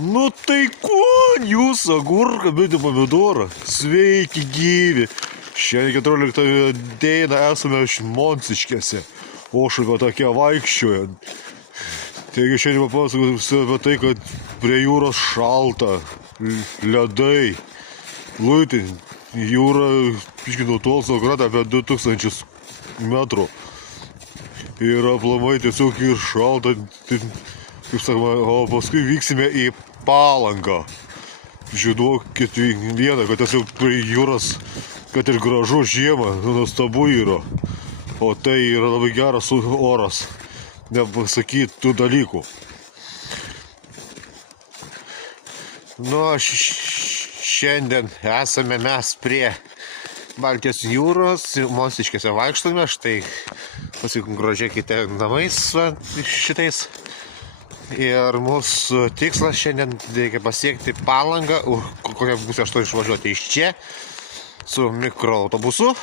Nu tai ko, jūs agurką, bitį pomidorą, sveiki gyvi. Šiandien 14 dieną esame Šmonciškėse, Ošuvo tokia vaikščioja. Taigi šiandien papasakosiu apie tai, kad prie jūros šalta, ledai, luitai, jūra piškai nutolsta kratą apie 2000 metrų. Ir aplamai tiesiog ir šalta, kaip sakoma, o paskui vyksime į Palangą. Žinokit vieną, kad tiesiog prie jūros, kad ir gražu žiemą, nuostabu yra. O tai yra labai geras oras, nepasakyti tų dalykų. Nu, šiandien esame mes prie Baltijos jūros, Šmonciškėse vaikštome, štai pasigrožėkite namais šitais. Ir mūsų tikslas šiandien reikia pasiekti Palangą, kokią pusę 8 išvažiuoti iš čia su mikroautobusu,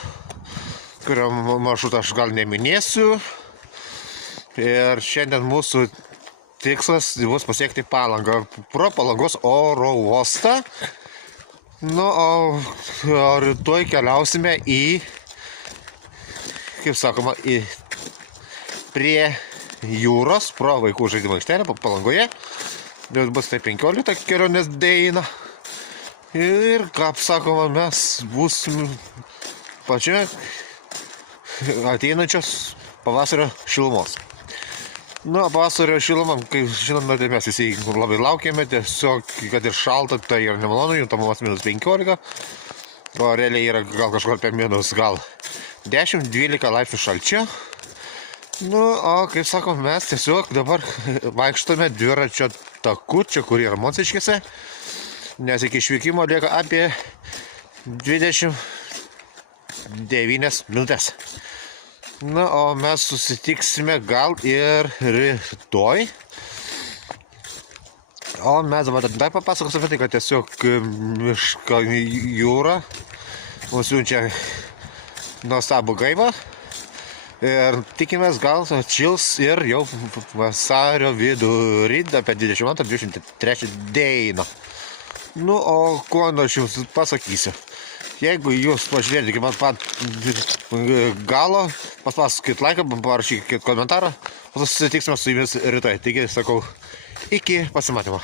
kurio maršrutą aš gal neminėsiu. Ir šiandien mūsų tikslas bus pasiekti Palangą pro Palangos oro uostą. Nu, o rytoj keliausime į, kaip sakoma, prie jūros, pro vaikų žaidimo aikštelę Palangoje. Bus tai 15 kelionės diena. Ir, kaip sakoma, mes būsim pačioje ateinančios pavasario šilumos. Nu, pavasario šilumą, kaip žinome, mes visi labai laukėme, tiesiog, kad ir šalta, tai yra nemalonu, juntamumas -15, o realiai yra gal kažkur apie -10-12 laipsnių šalčio. Nu, o kaip sakom, mes tiesiog dabar vaikštome dviračio taku, čia kur yra Šmonciškėse, nes iki išvykimo lieka apie 29 minutės. Na, o mes susitiksime gal ir rytoj. O mes dabar dar papasakosiu apie tai, kad tiesiog miško jūra mums siunčia nuostabų gaivą. Ir tikimės gal atšils ir jau vasario vidurį apie 22-23 dieną. Nu, o ko aš jums pasakysiu? Jeigu jūs pažiūrėjote iki pat galo, paspauskit laiką, parašykit komentarą, o susitiksime su jumis rytoj. Taigi, sakau, iki pasimatymo.